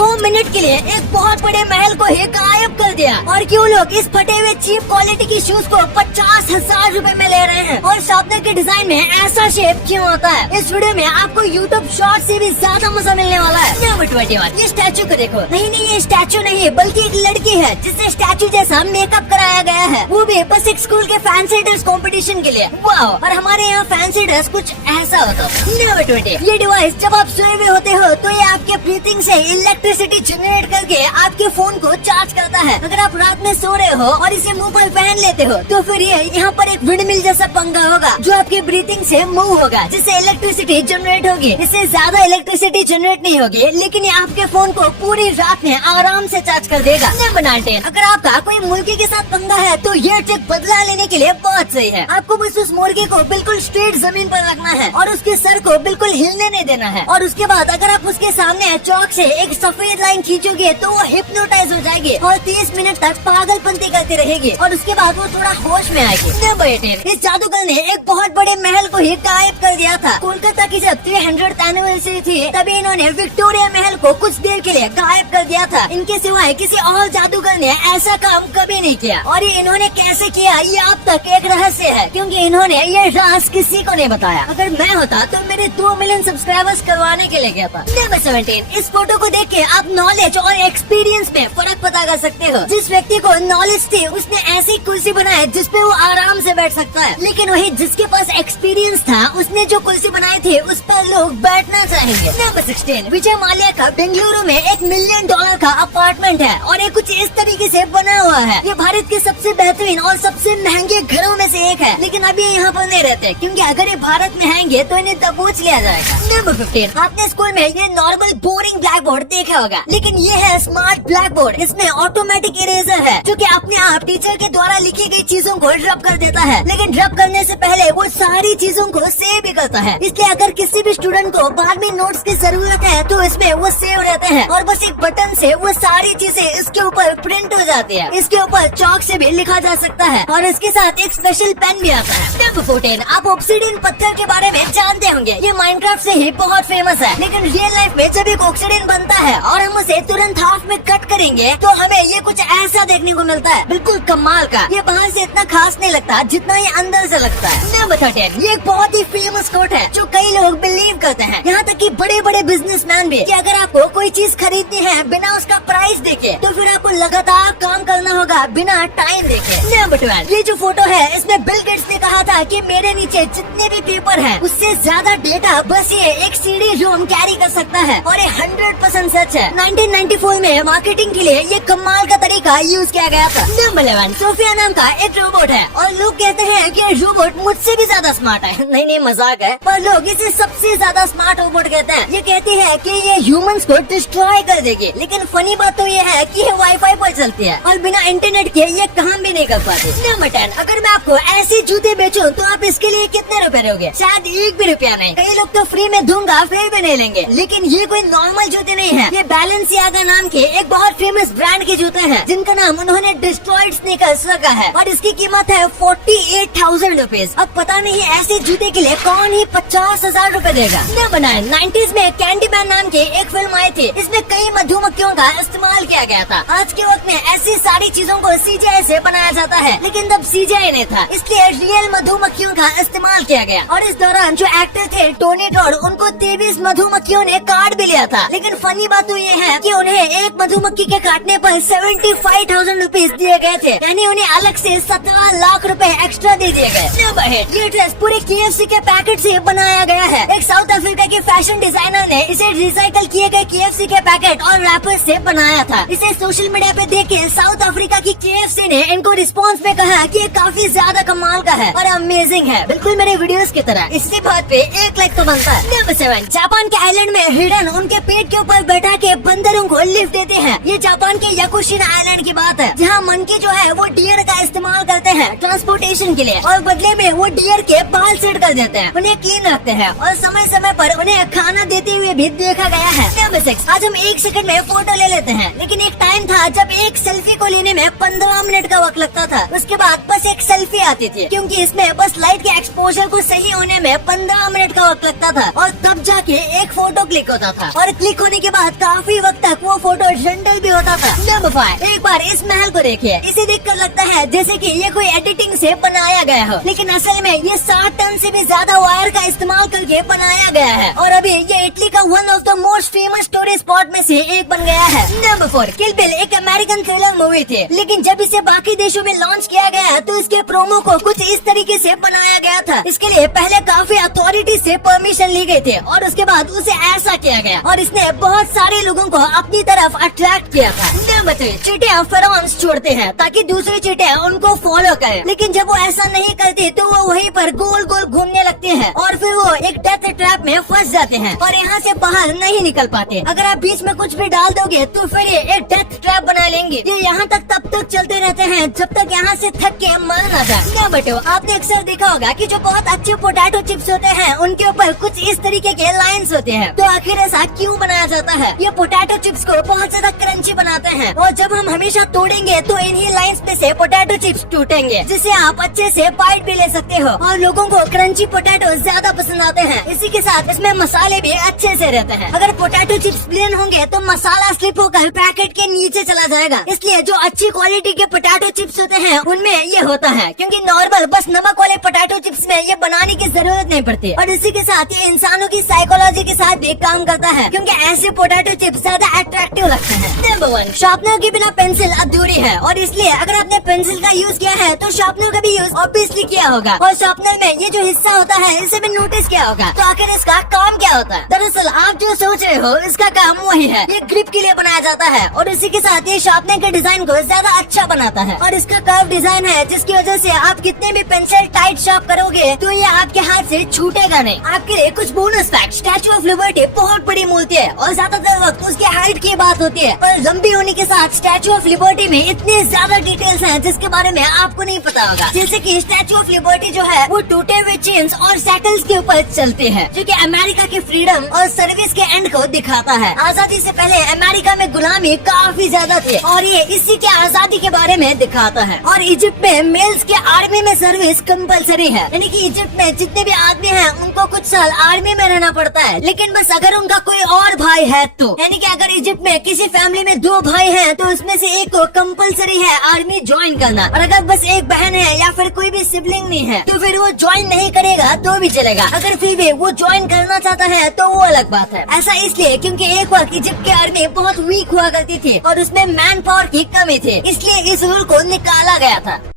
2 minute के लिए एक बहुत बड़े महल को ही गायब कर दिया। और क्यों लोग इस फटे हुए चीप क्वालिटी की शूज को 50,000 रूपए में ले रहे हैं, और शार्पनर के डिजाइन में ऐसा शेप क्यों होता है। इस वीडियो में आपको यूट्यूब शॉर्ट से भी ज्यादा मजा मिलने वाला है। नंबर 21, ये स्टैचू को देखो। नहीं, ये स्टैचू नहीं है, बल्कि एक लड़की है जिससे स्टैचू जैसा मेकअप कराया गया है, वो भी बस एक स्कूल के फैंसी ड्रेस कंपटीशन के लिए। वाह! और हमारे यहाँ फैंसी ड्रेस कुछ ऐसा होता है। नंबर 20, ये डिवाइस जब आप सोए हुए होते हो तो ये आपके ब्रीथिंग से इलेक्ट्रिसिटी जनरेट करके आपके फोन को चार्ज करता है। अगर आप रात में सो रहे हो और इसे मुंह पर पहन लेते हो तो फिर ये यहाँ पर एक विंडमिल जैसा पंखा होगा जो आपके ब्रीथिंग से मूव होगा, जिससे इलेक्ट्रिसिटी जनरेट होगी। इससे ज्यादा इलेक्ट्रिसिटी जनरेट नहीं होगी, लेकिन ये आपके फोन को पूरी रात में आराम से चार्ज कर देगा। नंबर 19, अगर आपका कोई मुर्गी के साथ पंगा है तो ये ट्रिक बदला लेने के लिए बहुत सही है। आपको बस उस मुर्गी को बिल्कुल स्ट्रेट जमीन पर रखना है और उसके सर को बिल्कुल हिलने नहीं देना है। और उसके बाद अगर आप उसके सामने चौक से एक सफेद लाइन खींचोगे तो वो हिप्नोटाइज हो जाएगी और 30 मिनट तक पागलपंती करती रहेगी और उसके बाद वो थोड़ा होश में आएगी। नंबर 18, इस जादूगर ने एक बहुत बड़े महल को ही गायब कर दिया था। कोलकाता की जब 300th एनिवर्सरी थी तभी इन्होंने विक्टोरिया महल को कुछ देर के लिए गायब कर दिया था। इनके सिवाय किसी और जादूगर ने ऐसा काम कभी नहीं किया, और ये इन्होंने कैसे किया ये अब तक एक रहस्य है, क्योंकि इन्होंने ये राज किसी को नहीं बताया। अगर मैं होता तो मेरे 2 मिलियन सब्सक्राइबर्स करवाने के लिए गया था। नंबर 17, इस फोटो को देख के आप नॉलेज और एक्सपीरियंस में फर्क पता कर सकते हो। जिस व्यक्ति को नॉलेज थी उसने ऐसी कुर्सी बनाई जिसपे वो आराम से बैठ सकता है, लेकिन वही जिसके पास एक्सपीरियंस था उसने जो कुर्सी बनाई थी उस पर लोग बैठना चाहेंगे। नंबर 16, विजय माल्या का बेंगलुरु में $1 मिलियन का अपार्टमेंट है और ये कुछ इस तरीके से बना हुआ है। ये भारत के सबसे बेहतरीन और सबसे महंगे घरों में से एक है, लेकिन अभी यहाँ पर नहीं रहते क्योंकि अगर ये भारत में आएंगे तो इन्हें दबोच लिया जाएगा। नंबर 15, आपने स्कूल में ये नॉर्मल बोरिंग ब्लैक बोर्ड देखा होगा, लेकिन ये है स्मार्ट ब्लैक बोर्ड। इसमें ऑटोमेटिक इरेजर है जो कि अपने आप टीचर के द्वारा लिखी गई चीजों को रब कर देता है, लेकिन रब करने से पहले वो सारी चीजों को सेव भी करता है। इसलिए अगर किसी भी स्टूडेंट को बाद में नोट्स की जरूरत है तो इसमें वो सेव रहते हैं और बस एक बटन से वो सारी चीजें इसके ऊपर प्रिंट हो जाती है। इसके ऊपर चौक से भी लिखा जा सकता है और इसके साथ एक स्पेशल पेन भी आता है। नंबर 14, आप ऑब्सिडियन पत्थर के बारे में जानते होंगे। ये माइनक्राफ्ट से ही बहुत फेमस है, लेकिन रियल लाइफ में जब एक ऑब्सिडियन बनता है और हम उसे तुरंत हाफ में कट करेंगे तो हमें ये कुछ ऐसा देखने को मिलता है, बिल्कुल कमाल का। ये बाहर से इतना खास नहीं लगता जितना ये अंदर से लगता है। नंबर 13, ये एक बहुत ही फेमस कोट है जो कई लोग बिलीव करते हैं, यहाँ तक कि बड़े बड़े बिजनेसमैन भी, कि अगर आपको कोई चीज खरीदनी है बिना उसका प्राइस देखे तो फिर आपको लगातार काम करना होगा बिना टाइम देखे। नंबर 12, ये जो फोटो है इसमें बिल गेट्स ने कहा था कि मेरे नीचे जितने भी पेपर हैं उससे ज्यादा डेटा बस ये एक सीडी रोम कैरी कर सकता है, और ये 100% सच है। 1994 में मार्केटिंग के लिए ये कमाल का तरीका यूज किया गया था। नंबर 11, सोफिया नाम का एक रोबोट है और लोग कहते हैं कि ये रोबोट मुझसे भी ज्यादा स्मार्ट है। नहीं, मजाक है, पर लोग इसे सबसे ज्यादा स्मार्ट रोबोट कहते हैं। ये कहती है कि ये ह्यूमंस को डिस्ट्रॉय कर देगी, लेकिन फनी बात तो ये है कि ये वाईफाई पर चलती है और बिना इंटरनेट के ये काम भी नहीं कर पाती। नंबर 10, अगर मैं आपको ऐसे जूते बेचूं तो आप इसके लिए कितने रुपए दोगे? शायद 1 भी रुपया नहीं। कई लोग तो फ्री में दूंगा फिर भी नहीं लेंगे, लेकिन ये कोई नॉर्मल जूते नहीं है। ये बैलेंसियागा नाम के एक बहुत फेमस ब्रांड के जूते हैं जिनका नाम उन्होंने डिस्ट्रॉयड स्नीकर्स रखा है और इसकी कीमत है 48,000 रुपीज। अब पता नहीं ऐसे जूते के लिए कौन ही 50,000 रुपए देगा। नंबर 9, 90s में कैंडीमैन नाम की एक फिल्म आई थी। इसमें कई मधुमक्खियों का इस्तेमाल किया गया था। आज के वक्त में ऐसी सारी चीजों को CGI से बनाया जाता है, लेकिन तब CGI नहीं था, इसलिए रियल मधुमक्खियों का इस्तेमाल किया गया। और इस दौरान जो एक्टर थे टोनी टॉड, उनको 23 मधुमक्खियों ने काट भी लिया था। लेकिन फनी बात तो ये है कि उन्हें एक मधुमक्खी के काटने पर 75,000 रुपीज दिए गए थे, यानी उन्हें अलग से 17 लाख रुपए एक्स्ट्रा दे दिए गए। नंबर 8, ये ड्रेस पूरे KFC के पैकेट से बनाया गया है। एक साउथ अफ्रीका के फैशन डिजाइनर ने इसे रिसाइकल किए गए KFC के पैकेट और रैपर से बनाया था। इसे सोशल मीडिया पे देख के साउथ अफ्रीका की KFC ने इनको रिस्पॉन्स में कहा कि ये काफी ज्यादा कमाल का है और अमेजिंग है, बिल्कुल मेरे वीडियोस की तरह। इसी बात पे 1 लाइक तो बनता है। नंबर 7, जापान के आइलैंड में हिडन उनके पेट के ऊपर बैठा के बंदरों को लिफ्ट देते हैं। ये जापान के याकुशिना आइलैंड की बात है, जहाँ मंकी जो है वो डियर का इस्तेमाल करते हैं ट्रांसपोर्टेशन के लिए, और बदले में वो डियर के बाल सेट कर देते हैं, उन्हें क्लीन रखते हैं और समय समय पर उन्हें खाना देते हुए भी देखा गया है। नंबर 6, आज हम 1 सेकंड में फोटो ले लेते हैं, लेकिन एक टाइम था जब एक सेल्फी को लेने में 15 मिनट का वक्त लगता था। उसके बाद बस एक सेल्फी आती थी, क्योंकि इसमें बस लाइट के एक्सपोजर को सही होने में 15 मिनट का वक्त लगता था और तब जाके एक फोटो क्लिक होता था, और क्लिक होने के बाद काफी वक्त तक वो फोटो रेंडल भी होता था। नंबर 5, एक बार इस महल को देखिए। इसे देखकर लगता है जैसे कि ये कोई एडिटिंग से बनाया गया हो, लेकिन असल में ये 7 टन से भी ज्यादा वायर का इस्तेमाल करके बनाया गया है और अभी ये इटली का one of the most famous tourist spot में से एक बन गया है। नंबर 4, किल बिल एक अमेरिकन थ्रिलर मूवी थी, लेकिन जब इसे बाकी देशों में लॉन्च किया गया तो इसके प्रोमो को कुछ इस तरीके से बनाया गया था। इसके लिए पहले काफी अथॉरिटी से परमिशन ली गई थी और उसके बाद उसे ऐसा किया गया और इसने बहुत सारे लोगों को अपनी तरफ अट्रैक्ट किया था। नंबर 3, चींटियां फेरोमोन्स छोड़ते हैं ताकि दूसरी चींटियां उनको फॉलो करें, लेकिन जब वो ऐसा नहीं करती तो वो वहीं पर गोल गोल घूमने लगते हैं और फिर वो एक डेथ ट्रैप में फंस जाते हैं और यहाँ से बाहर नहीं निकल पाते। अगर आप बीच में कुछ भी डाल दोगे तो फिर ये एक डेथ ट्रैप बना लेंगे। ये यहाँ तक तब तक चलते रहते हैं जब तक यहाँ से थक के मर न जाए। नंबर 2, आपने अक्सर देखा होगा कि जो बहुत अच्छे पोटैटो चिप्स होते हैं उनके ऊपर कुछ इस तरीके के लाइंस होते हैं। तो आखिर ऐसा क्यों बनाया जाता है? ये पोटैटो चिप्स को बहुत ज्यादा क्रंची बनाते हैं और जब हम हमेशा तोड़ेंगे तो इन्हीं लाइंस में से पोटैटो चिप्स टूटेंगे, जिसे आप अच्छे से बाइट भी ले सकते हो और लोगों को क्रंची पोटैटो ज्यादा पसंद आते हैं। इसी के साथ इसमें मसाले भी अच्छे से रहते हैं। अगर पोटैटो चिप्स प्लेन होंगे तो मसाला स्लिप होकर पैकेट के नीचे चला जाएगा, इसलिए जो अच्छी क्वालिटी के पोटैटो चिप्स होते हैं उनमें ये होता है, क्योंकि नॉर्मल बस नमक वाले पोटैटो चिप्स में ये बनाने की जरूरत नहीं पड़ती। और इसी के साथ ये इंसानों की साइकोलॉजी के साथ भी काम करता है, क्योंकि ऐसे पोटैटो चिप्स ज्यादा अट्रैक्टिव लगते हैं। नंबर 1, शार्पनर के बिना पेंसिल अधूरी है और इसलिए अगर आपने पेंसिल का यूज किया है तो शार्पनर का भी यूज ऑब्वियसली किया होगा और शार्पनर में ये जो हिस्सा होता है इसे भी नोटिस किया होगा। तो आखिर इसका काम क्या होता है? दरअसल आप जो सोच रहे हो इसका काम वही है, ये ग्रिप के लिए बनाया जाता है और इसी के साथ ये शार्पनर के डिजाइन को ज्यादा अच्छा बनाता है और इसका कर्व डिजाइन है जिसकी वजह से आप कितने भी पेंसिल टाइट शार्प करोगे तो ये आपके हाथ से छूटेगा नहीं। आपके लिए कुछ bonus fact, statue of liberty बहुत बड़ी मूर्ति है और ज्यादातर वक्त उसकी हाइट की बात होती है, पर लंबी होने के साथ स्टैचू ऑफ लिबर्टी में इतने ज्यादा डिटेल्स हैं जिसके बारे में आपको नहीं पता होगा। जैसे कि स्टैचू ऑफ लिबर्टी जो है वो टूटे हुए चेन्स और सैकल्स के ऊपर चलते हैं, जो कि अमेरिका की फ्रीडम और सर्विस के एंड को दिखाता है। आजादी से पहले अमेरिका में गुलामी काफी ज्यादा थी और ये इसी के आजादी के बारे में दिखाता है। और इजिप्ट में मेल्स के आर्मी में सर्विस कंपलसरी है, यानी कि इजिप्ट में जितने भी आदमी हैं उनको कुछ साल आर्मी में रहना पड़ता है, लेकिन बस अगर उनका कोई और भाई है तो, यानी कि अगर इजिप्ट में किसी फैमिली में 2 भाई हैं तो उसमें से एक को कंपलसरी है आर्मी ज्वाइन करना, और अगर बस एक बहन है या फिर कोई भी सिबलिंग नहीं है तो फिर वो ज्वाइन नहीं करेगा तो भी चलेगा। अगर फिर भी वो ज्वाइन करना चाहता है तो वो अलग बात है। ऐसा इसलिए क्योंकि एक वक्त इजिप्ट की आर्मी बहुत वीक हुआ करती थी और उसमें मैन पावर की कमी थी, इसलिए इस रूल को निकाला गया था।